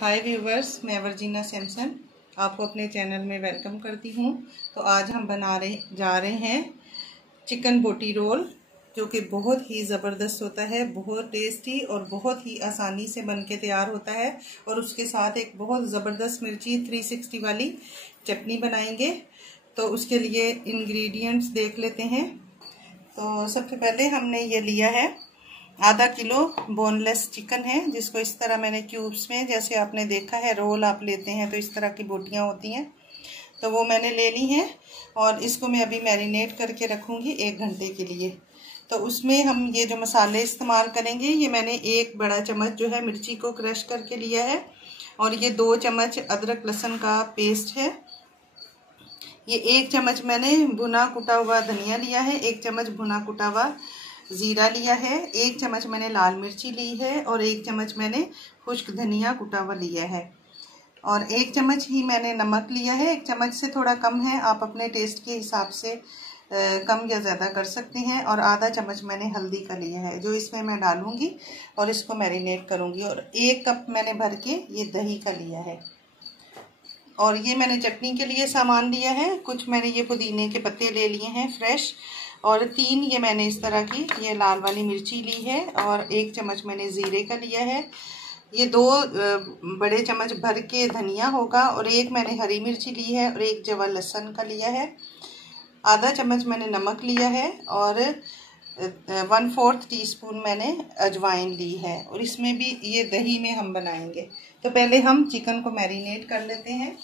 हाय viewers, मैं Virginia Samson आपको अपने चैनल में वेलकम करती हूँ। तो आज हम जा रहे हैं चिकन बोटी रोल, जो कि बहुत ही ज़बरदस्त होता है, बहुत टेस्टी और बहुत ही आसानी से बन के तैयार होता है। और उसके साथ एक बहुत ज़बरदस्त मिर्ची 360 वाली चटनी बनाएंगे। तो उसके लिए इंग्रेडिएंट्स देख लेते हैं। तो सबसे पहले हमने ये लिया है आधा किलो बोनलेस चिकन है, जिसको इस तरह मैंने क्यूब्स में, जैसे आपने देखा है रोल आप लेते हैं तो इस तरह की बोटियां होती हैं, तो वो मैंने ले ली हैं। और इसको मैं अभी मैरिनेट करके रखूँगी 1 घंटे के लिए। तो उसमें हम ये जो मसाले इस्तेमाल करेंगे, ये मैंने 1 बड़ा चम्मच जो है मिर्ची को क्रश करके लिया है, और ये 2 चम्मच अदरक लहसुन का पेस्ट है। ये 1 चम्मच मैंने भुना कुटा हुआ धनिया लिया है, 1 चम्मच भुना कुटा हुआ ज़ीरा लिया है, 1 चम्मच मैंने लाल मिर्ची ली है, और 1 चम्मच मैंने खुश्क धनिया कुटा हुआ लिया है, और 1 चम्मच ही मैंने नमक लिया है। 1 चम्मच से थोड़ा कम है, आप अपने टेस्ट के हिसाब से कम या ज़्यादा कर सकते हैं। और आधा चम्मच मैंने हल्दी का लिया है, जो इसमें मैं डालूंगी और इसको मैरिनेट करूंगी। और 1 कप मैंने भर के ये दही का लिया है। और ये मैंने चटनी के लिए सामान लिया है, कुछ मैंने ये पुदीने के पत्ते ले लिए हैं फ्रेश, और 3 ये मैंने इस तरह की ये लाल वाली मिर्ची ली है, और 1 चम्मच मैंने ज़ीरे का लिया है। ये 2 बड़े चम्मच भर के धनिया होगा, और 1 मैंने हरी मिर्ची ली है, और 1 जवा लहसुन का लिया है। आधा चम्मच मैंने नमक लिया है, और 1/4 टीस्पून मैंने अजवाइन ली है। और इसमें भी ये दही में हम बनाएंगे। तो पहले हम चिकन को मैरिनेट कर लेते हैं।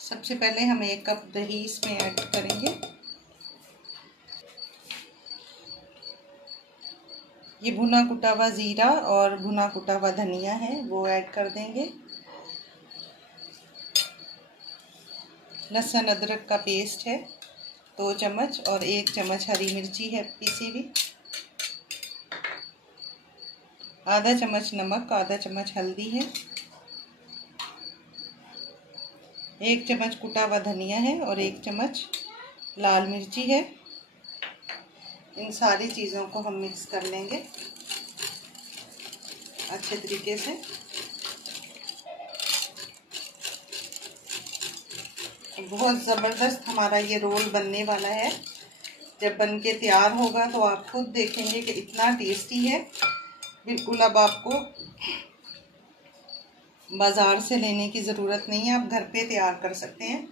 सबसे पहले हम 1 कप दही इसमें ऐड करेंगे। ये भुना कुटा हुआ ज़ीरा और भुना कुटा हुआ धनिया है, वो ऐड कर देंगे। लहसुन अदरक का पेस्ट है 2 चम्मच, और 1 चम्मच हरी मिर्ची है पीसी हुई, आधा चम्मच नमक, आधा चम्मच हल्दी है, 1 चम्मच कुटा हुआ धनिया है, और 1 चम्मच लाल मिर्ची है। इन सारी चीज़ों को हम मिक्स कर लेंगे अच्छे तरीके से। बहुत ज़बरदस्त हमारा ये रोल बनने वाला है। जब बन के तैयार होगा तो आप खुद देखेंगे कि इतना टेस्टी है। बिल्कुल अब आपको बाज़ार से लेने की ज़रूरत नहीं है, आप घर पे तैयार कर सकते हैं।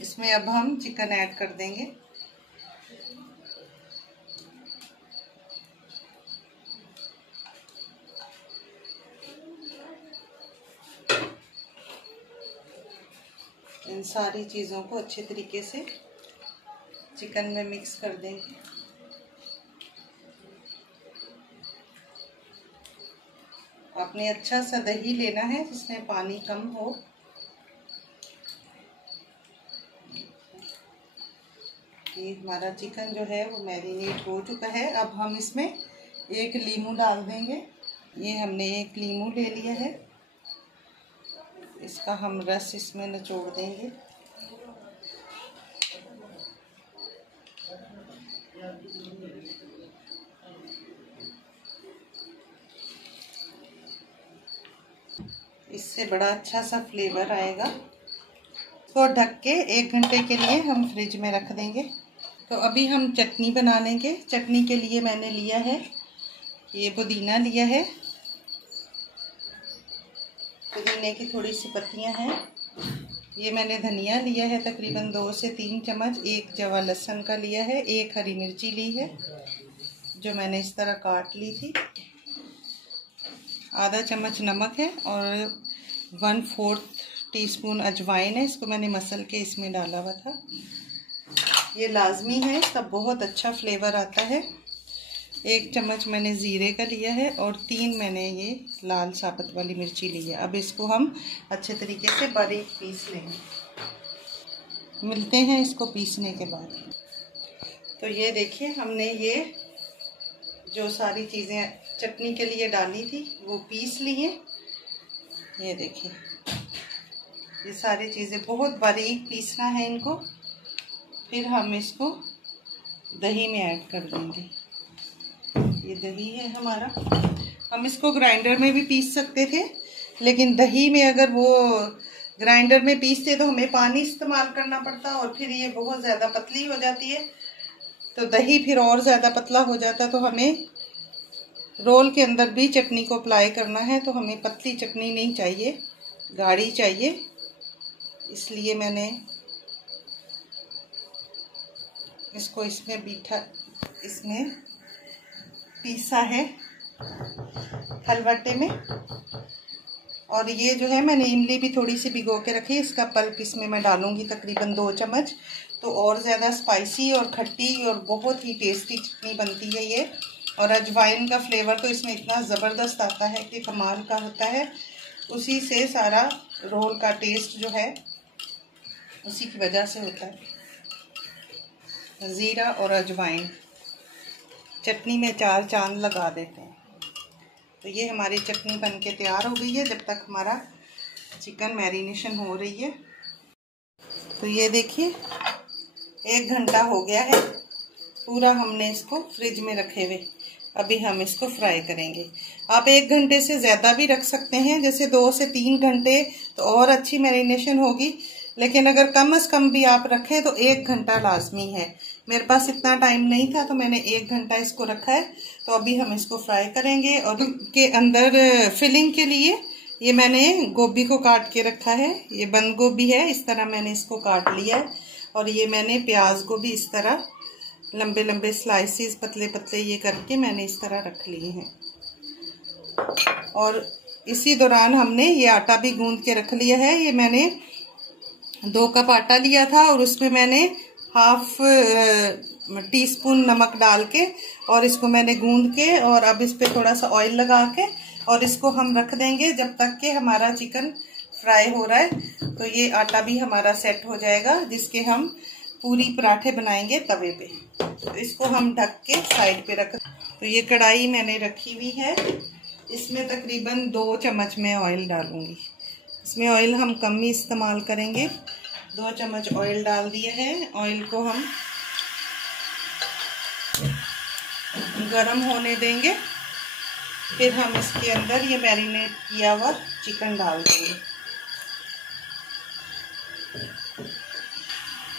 इसमें अब हम चिकन ऐड कर देंगे। इन सारी चीज़ों को अच्छे तरीके से चिकन में मिक्स कर देंगे। आपने अच्छा सा दही लेना है जिसमें पानी कम हो। ये हमारा चिकन जो है वो मैरिनेट हो चुका है। अब हम इसमें 1 लीमू डाल देंगे। ये हमने 1 लीमू ले लिया है, इसका हम रस इसमें निचोड़ देंगे। इससे बड़ा अच्छा सा फ्लेवर आएगा। तो ढक के 1 घंटे के लिए हम फ्रिज में रख देंगे। तो अभी हम चटनी बना लेंगे। चटनी के लिए मैंने लिया है, ये पुदीना लिया है, पुदीने की थोड़ी सी पत्तियां हैं। ये मैंने धनिया लिया है तकरीबन 2 से 3 चम्मच, 1 जवा लहसुन का लिया है, 1 हरी मिर्ची ली है जो मैंने इस तरह काट ली थी, आधा चम्मच नमक है, और 1/4 टीस्पून अजवाइन है। इसको मैंने मसल के इसमें डाला हुआ था। ये लाजमी है, इसका बहुत अच्छा फ्लेवर आता है। 1 चम्मच मैंने ज़ीरे का लिया है, और 3 मैंने ये लाल साबुत वाली मिर्ची ली है। अब इसको हम अच्छे तरीके से बारीक पीस लेंगे। मिलते हैं इसको पीसने के बाद। तो ये देखिए, हमने ये जो सारी चीज़ें चटनी के लिए डाली थी वो पीस ली हैं। ये देखिए, ये सारी चीज़ें बहुत बारीक पीसना है इनको। फिर हम इसको दही में ऐड कर देंगे। ये दही है हमारा। हम इसको ग्राइंडर में भी पीस सकते थे, लेकिन दही में अगर वो ग्राइंडर में पीसते तो हमें पानी इस्तेमाल करना पड़ता और फिर ये बहुत ज़्यादा पतली हो जाती है, तो दही फिर और ज़्यादा पतला हो जाता। तो हमें रोल के अंदर भी चटनी को अप्लाई करना है, तो हमें पतली चटनी नहीं चाहिए, गाढ़ी चाहिए। इसलिए मैंने इसको इसमें पीसा है हलवट्टे में। और ये जो है मैंने इमली भी थोड़ी सी भिगो के रखी, इसका पल्प इसमें मैं डालूंगी तकरीबन 2 चम्मच, तो और ज़्यादा स्पाइसी और खट्टी और बहुत ही टेस्टी चटनी बनती है ये। और अजवाइन का फ्लेवर तो इसमें इतना ज़बरदस्त आता है कि कमाल का होता है। उसी से सारा रोल का टेस्ट जो है उसी की वजह से होता है। ज़ीरा और अजवाइन चटनी में 4 चांद लगा देते हैं। तो ये हमारी चटनी बन के तैयार हो गई है। जब तक हमारा चिकन मैरिनेशन हो रही है, तो ये देखिए 1 घंटा हो गया है पूरा हमने इसको फ्रिज में रखे हुए। अभी हम इसको फ्राई करेंगे। आप 1 घंटे से ज़्यादा भी रख सकते हैं, जैसे 2 से 3 घंटे तो और अच्छी मैरिनेशन होगी। लेकिन अगर कम से कम भी आप रखें तो 1 घंटा लाजमी है। मेरे पास इतना टाइम नहीं था तो मैंने 1 घंटा इसको रखा है। तो अभी हम इसको फ्राई करेंगे। और के अंदर फिलिंग के लिए ये मैंने गोभी को काट के रखा है। ये बंद गोभी है, इस तरह मैंने इसको काट लिया है। और ये मैंने प्याज को भी इस तरह लंबे लंबे स्लाइसिस पतले पतले ये करके मैंने इस तरह रख लिए हैं। और इसी दौरान हमने ये आटा भी गूंद के रख लिया है। ये मैंने 2 कप आटा लिया था और उसमें मैंने हाफ टीस्पून नमक डाल के और इसको मैंने गूंद के और अब इस पे थोड़ा सा ऑयल लगा के और इसको हम रख देंगे जब तक कि हमारा चिकन फ्राई हो रहा है। तो ये आटा भी हमारा सेट हो जाएगा, जिसके हम पूरी पराठे बनाएंगे तवे पे। तो इसको हम ढक के साइड पे रख। तो ये कढ़ाई मैंने रखी हुई है, इसमें तकरीबन 2 चम्मच में ऑयल डालूंगी। इसमें ऑयल हम कम ही इस्तेमाल करेंगे। 2 चम्मच ऑयल डाल दिए हैं। ऑयल को हम गरम होने देंगे, फिर हम इसके अंदर ये मैरिनेट किया हुआ चिकन डाल देंगे।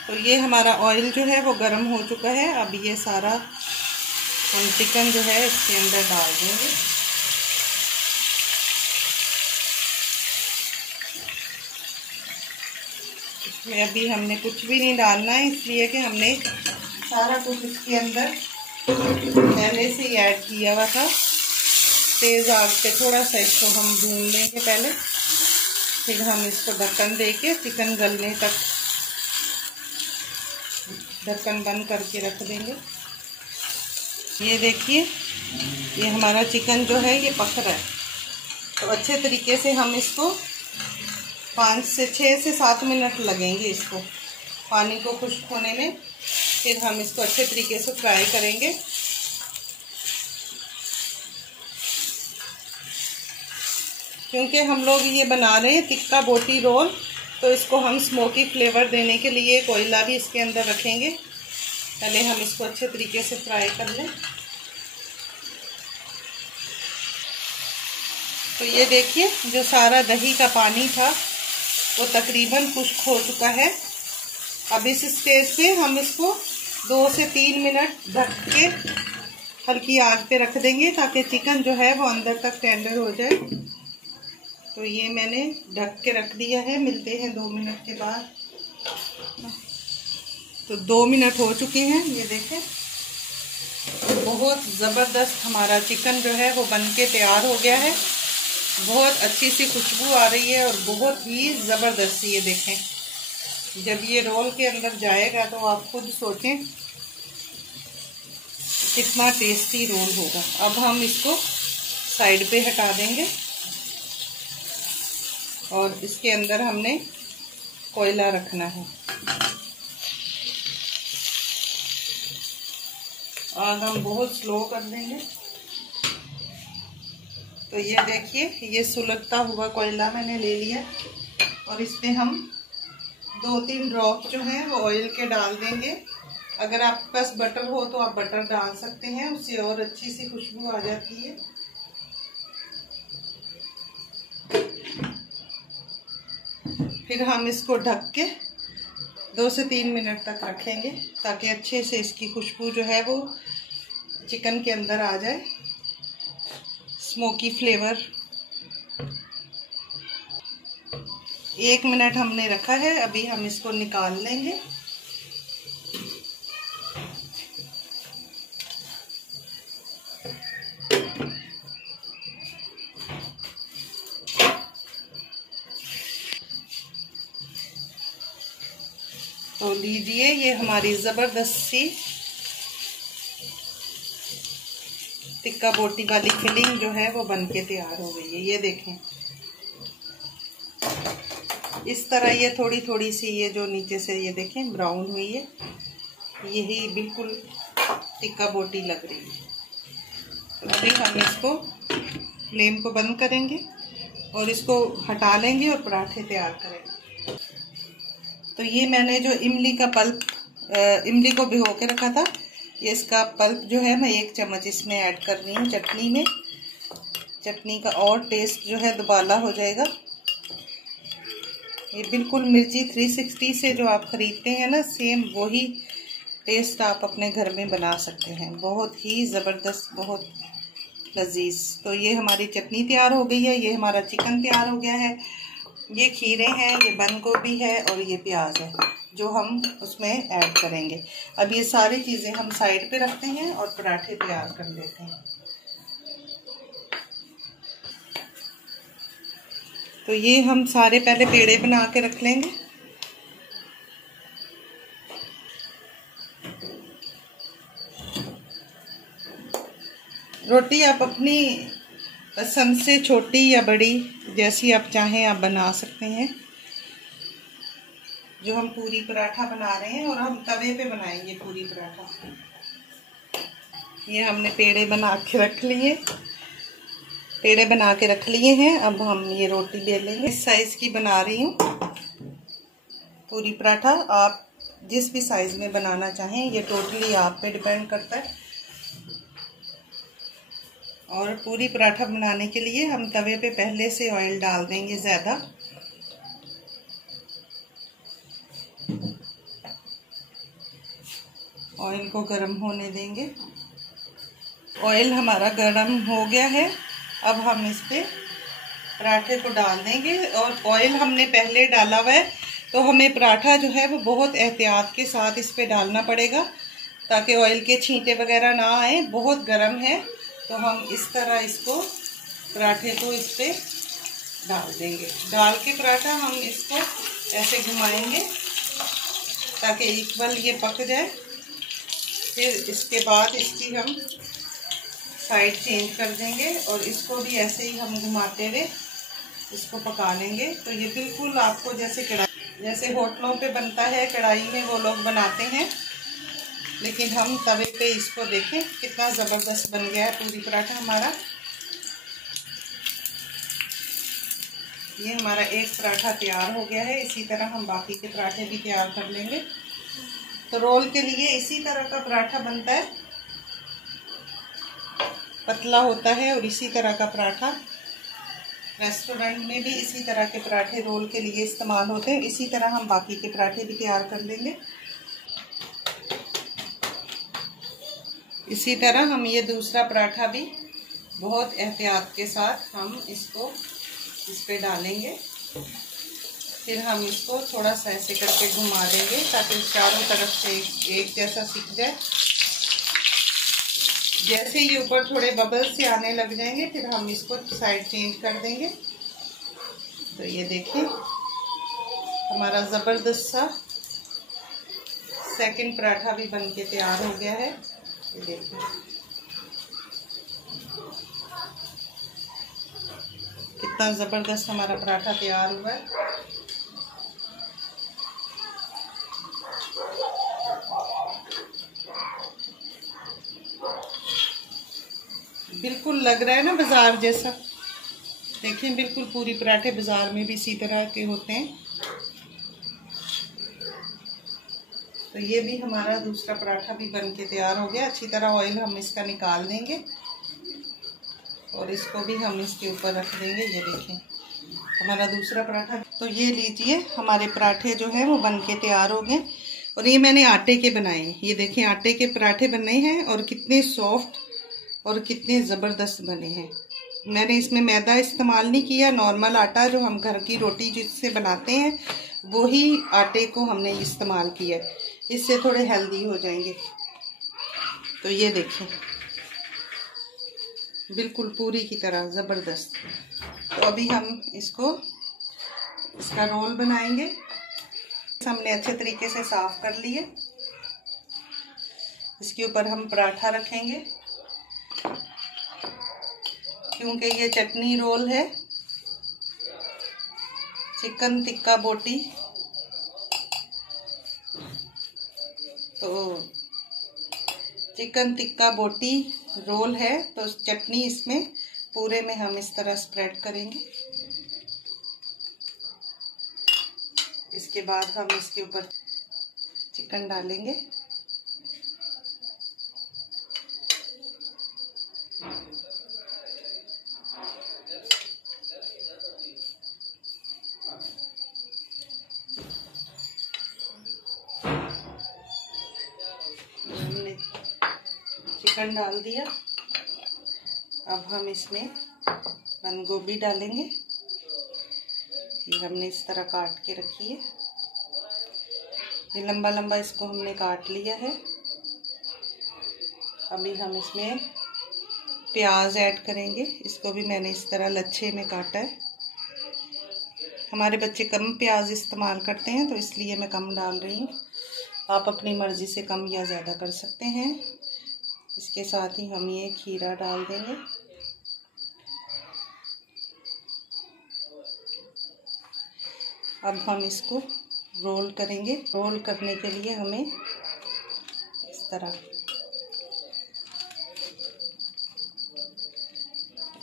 तो ये हमारा ऑयल जो है वो गरम हो चुका है। अब ये सारा हम चिकन जो है इसके अंदर डाल देंगे। इसमें अभी हमने कुछ भी नहीं डालना है, इसलिए कि हमने सारा कुछ इसके अंदर पहले से ही ऐड किया हुआ था। तेज़ आग पे थोड़ा सा इसको हम भून लेंगे पहले, फिर हम इसको ढक्कन देके चिकन गलने तक ढक्कन बंद करके रख देंगे। ये देखिए ये हमारा चिकन जो है ये पक रहा है। तो अच्छे तरीके से हम इसको 6 से 7 मिनट लगेंगे इसको पानी को खुश्क होने में। फिर हम इसको अच्छे तरीके से फ्राई करेंगे। क्योंकि हम लोग ये बना रहे हैं टिक्का बोटी रोल, तो इसको हम स्मोकी फ्लेवर देने के लिए कोयला भी इसके अंदर रखेंगे। पहले हम इसको अच्छे तरीके से फ्राई कर लें। तो ये देखिए जो सारा दही का पानी था वो तकरीबन खुश्क हो चुका है। अब इस स्टेज पे हम इसको 2 से 3 मिनट ढक के हल्की आग पे रख देंगे, ताकि चिकन जो है वो अंदर तक टेंडर हो जाए। तो ये मैंने ढक के रख दिया है। मिलते हैं 2 मिनट के बाद। तो 2 मिनट हो चुके हैं। ये देखें बहुत ज़बरदस्त हमारा चिकन जो है वो बन के तैयार हो गया है। बहुत अच्छी सी खुशबू आ रही है और बहुत ही ज़बरदस्त। ये देखें जब ये रोल के अंदर जाएगा तो आप खुद सोचें कितना टेस्टी रोल होगा। अब हम इसको साइड पे हटा देंगे और इसके अंदर हमने कोयला रखना है। आग हम बहुत स्लो कर देंगे। तो ये देखिए ये सुलगता हुआ कोयला मैंने ले लिया और इसमें हम 2-3 ड्रॉप जो हैं वो ऑयल के डाल देंगे। अगर आपके पास बटर हो तो आप बटर डाल सकते हैं, उससे और अच्छी सी खुशबू आ जाती है। फिर हम इसको ढक के 2 से 3 मिनट तक रखेंगे ताकि अच्छे से इसकी खुशबू जो है वो चिकन के अंदर आ जाए, स्मोकी फ्लेवर। 1 मिनट हमने रखा है, अभी हम इसको निकाल लेंगे। तो लीजिए, ये हमारी ज़बरदस्त सी टिक्का बोटी वाली फिलिंग जो है वो बनके तैयार हो गई है। ये देखें, इस तरह ये थोड़ी थोड़ी सी ये जो नीचे से ये देखें ब्राउन हुई है, यही बिल्कुल टिक्का बोटी लग रही है। तो अभी हम इसको फ्लेम को बंद करेंगे और इसको हटा लेंगे और पराठे तैयार करेंगे। तो ये मैंने जो इमली का पल्प, इमली को भिगो के रखा था, ये इसका पल्प जो है मैं 1 चम्मच इसमें ऐड कर रही हूँ चटनी में। चटनी का और टेस्ट जो है दुबाला हो जाएगा। ये बिल्कुल मिर्ची 360 से जो आप खरीदते हैं ना, सेम वही टेस्ट आप अपने घर में बना सकते हैं। बहुत ही ज़बरदस्त, बहुत लजीज। तो ये हमारी चटनी तैयार हो गई है, ये हमारा चिकन तैयार हो गया है, ये खीरे हैं, ये बंद गोभी है और ये प्याज है जो हम उसमें ऐड करेंगे। अब ये सारी चीज़ें हम साइड पे रखते हैं और पराठे तैयार कर लेते हैं। तो ये हम सारे पहले पेड़े बना के रख लेंगे। रोटी आप अपनी पसंद से छोटी या बड़ी जैसी आप चाहें आप बना सकते हैं। जो हम पूरी पराठा बना रहे हैं और हम तवे पे बनाएंगे पूरी पराठा। ये हमने पेड़े बना के रख लिए, पेड़े बना के रख लिए हैं। अब हम ये रोटी ले लेंगे। इस साइज़ की बना रही हूँ पूरी पराठा। आप जिस भी साइज़ में बनाना चाहें, ये टोटली आप पे डिपेंड करता है। और पूरी पराठा बनाने के लिए हम तवे पे पहले से ऑयल डाल देंगे ज़्यादा। ऑयल को गर्म होने देंगे। ऑयल हमारा गर्म हो गया है। अब हम इस पे पराठे को डाल देंगे। और ऑयल हमने पहले डाला हुआ है, तो हमें पराठा जो है वो बहुत एहतियात के साथ इस पे डालना पड़ेगा ताकि ऑयल के छींटे वगैरह ना आए। बहुत गर्म है, तो हम इस तरह इसको पराठे को इस पे डाल देंगे। डाल के पराठा हम इसको ऐसे घुमाएंगे ताकि इक्वल ये पक जाए। फिर इसके बाद इसकी हम साइड चेंज कर देंगे और इसको भी ऐसे ही हम घुमाते हुए इसको पका लेंगे। तो ये बिल्कुल आपको जैसे होटलों पे बनता है, कढ़ाई में वो लोग बनाते हैं, लेकिन हम तवे पे इसको देखें कितना ज़बरदस्त बन गया है पूरी पराठा हमारा। ये हमारा एक पराठा तैयार हो गया है। इसी तरह हम बाकी के पराठे भी तैयार कर लेंगे। तो रोल के लिए इसी तरह का पराठा बनता है, पतला होता है। और इसी तरह का पराठा रेस्टोरेंट में भी इसी तरह के पराठे रोल के लिए इस्तेमाल होते हैं। इसी तरह हम बाकी के पराठे भी तैयार कर लेंगे। इसी तरह हम ये दूसरा पराठा भी बहुत एहतियात के साथ हम इसको इस पे डालेंगे। फिर हम इसको थोड़ा सा ऐसे करके घुमा देंगे ताकि चारों तरफ से एक जैसा सिक जाए। जैसे ये ऊपर थोड़े बबल्स से आने लग जाएंगे, फिर हम इसको साइड चेंज कर देंगे। तो ये देखिए हमारा ज़बरदस्त सा सेकंड पराठा भी बनके तैयार हो गया है। ये देखिए कितना ज़बरदस्त हमारा पराठा तैयार हुआ है। बिल्कुल लग रहा है ना बाजार जैसा। देखिए बिल्कुल पूरी पराठे बाजार में भी इसी तरह के होते हैं। तो ये भी हमारा दूसरा पराठा भी बन के तैयार हो गया। अच्छी तरह ऑयल हम इसका निकाल देंगे और इसको भी हम इसके ऊपर रख देंगे। ये देखें हमारा दूसरा पराठा। तो ये लीजिए, हमारे पराठे जो हैं वो बन के तैयार हो गए। और ये मैंने आटे के बनाए हैं। ये देखिए आटे के पराठे बने हैं और कितने सॉफ्ट और कितने ज़बरदस्त बने हैं। मैंने इसमें मैदा इस्तेमाल नहीं किया, नॉर्मल आटा जो हम घर की रोटी जिससे बनाते हैं वही आटे को हमने इस्तेमाल किया। इससे थोड़े हेल्दी हो जाएंगे। तो ये देखें, बिल्कुल पूरी की तरह ज़बरदस्त। तो अभी हम इसका रोल बनाएंगे। हमने अच्छे तरीके से साफ कर लिए। इसके ऊपर हम पराठा रखेंगे क्योंकि ये चटनी रोल है। चिकन टिक्का बोटी, तो चिकन टिक्का बोटी रोल है। तो चटनी इसमें पूरे में हम इस तरह स्प्रेड करेंगे। इसके बाद हम इसके ऊपर चिकन डालेंगे। हमने चिकन डाल दिया। अब हम इसमें बंद गोभी डालेंगे। ये हमने इस तरह काट के रखी है। ये लंबा लंबा इसको हमने काट लिया है। अभी हम इसमें प्याज ऐड करेंगे। इसको भी मैंने इस तरह लच्छे में काटा है। हमारे बच्चे कम प्याज इस्तेमाल करते हैं तो इसलिए मैं कम डाल रही हूँ। आप अपनी मर्ज़ी से कम या ज़्यादा कर सकते हैं। इसके साथ ही हम ये खीरा डाल देंगे। अब हम इसको रोल करेंगे। रोल करने के लिए हमें इस तरह,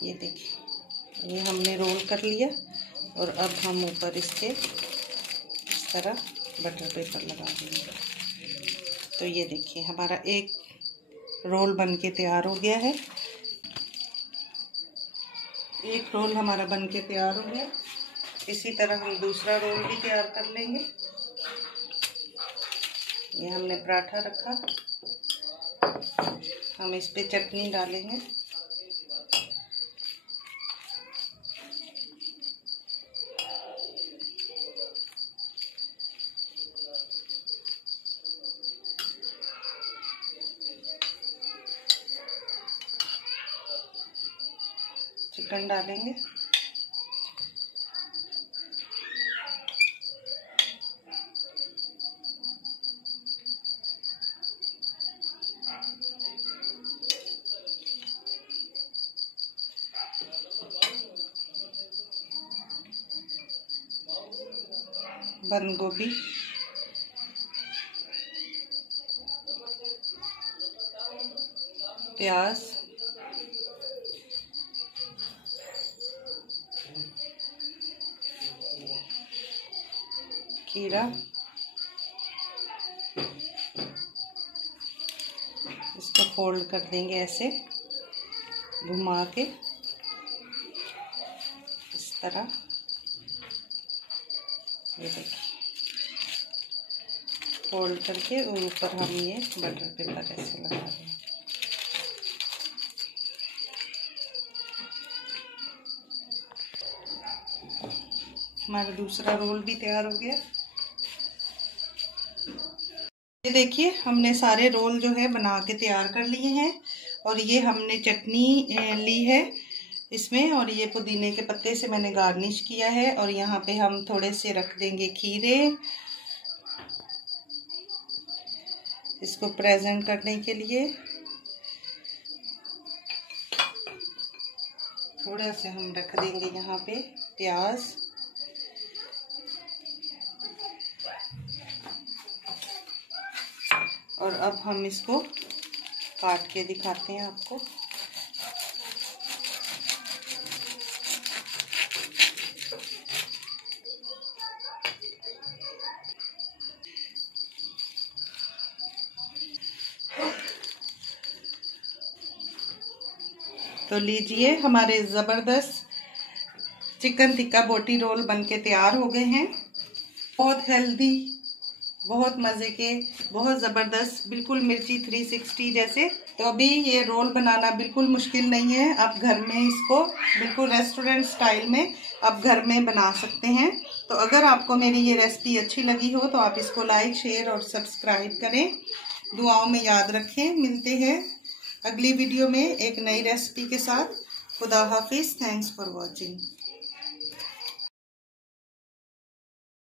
ये देखिए, ये हमने रोल कर लिया। और अब हम ऊपर इसके इस तरह बटर पेपर लगा देंगे। तो ये देखिए, हमारा एक रोल बन के तैयार हो गया है। एक रोल हमारा बन के तैयार हो गया। इसी तरह हम दूसरा रोल भी तैयार कर लेंगे। ये हमने पराठा रखा, हम इस पे चटनी डालेंगे। चिकन डालेंगे। बंद गोभी, प्याज, खीरा, इसको फोल्ड कर देंगे ऐसे घुमा के इस तरह। ये देखिए, फोल्ड करके और ऊपर हम ये बटर पेपर ऐसे लगा देंगे। हमारा दूसरा रोल भी तैयार हो गया। ये देखिए, हमने सारे रोल जो है बना के तैयार कर लिए हैं। और ये हमने चटनी ली है इसमें, और ये पुदीने के पत्ते से मैंने गार्निश किया है। और यहाँ पे हम थोड़े से रख देंगे खीरे, इसको प्रेजेंट करने के लिए। थोड़ा से हम रख देंगे यहाँ पे प्याज, और अब हम इसको काट के दिखाते हैं आपको। तो लीजिए, हमारे ज़बरदस्त चिकन टिक्का बोटी रोल बनके तैयार हो गए हैं। बहुत हेल्दी, बहुत मज़े के, बहुत ज़बरदस्त, बिल्कुल मिर्ची 360 जैसे। तो अभी ये रोल बनाना बिल्कुल मुश्किल नहीं है। आप घर में इसको बिल्कुल रेस्टोरेंट स्टाइल में आप घर में बना सकते हैं। तो अगर आपको मेरी ये रेसिपी अच्छी लगी हो तो आप इसको लाइक, शेयर और सब्सक्राइब करें। दुआओं में याद रखें। मिलते हैं अगली वीडियो में एक नई रेसिपी के साथ। खुदा हाफिज़। Thanks for watching.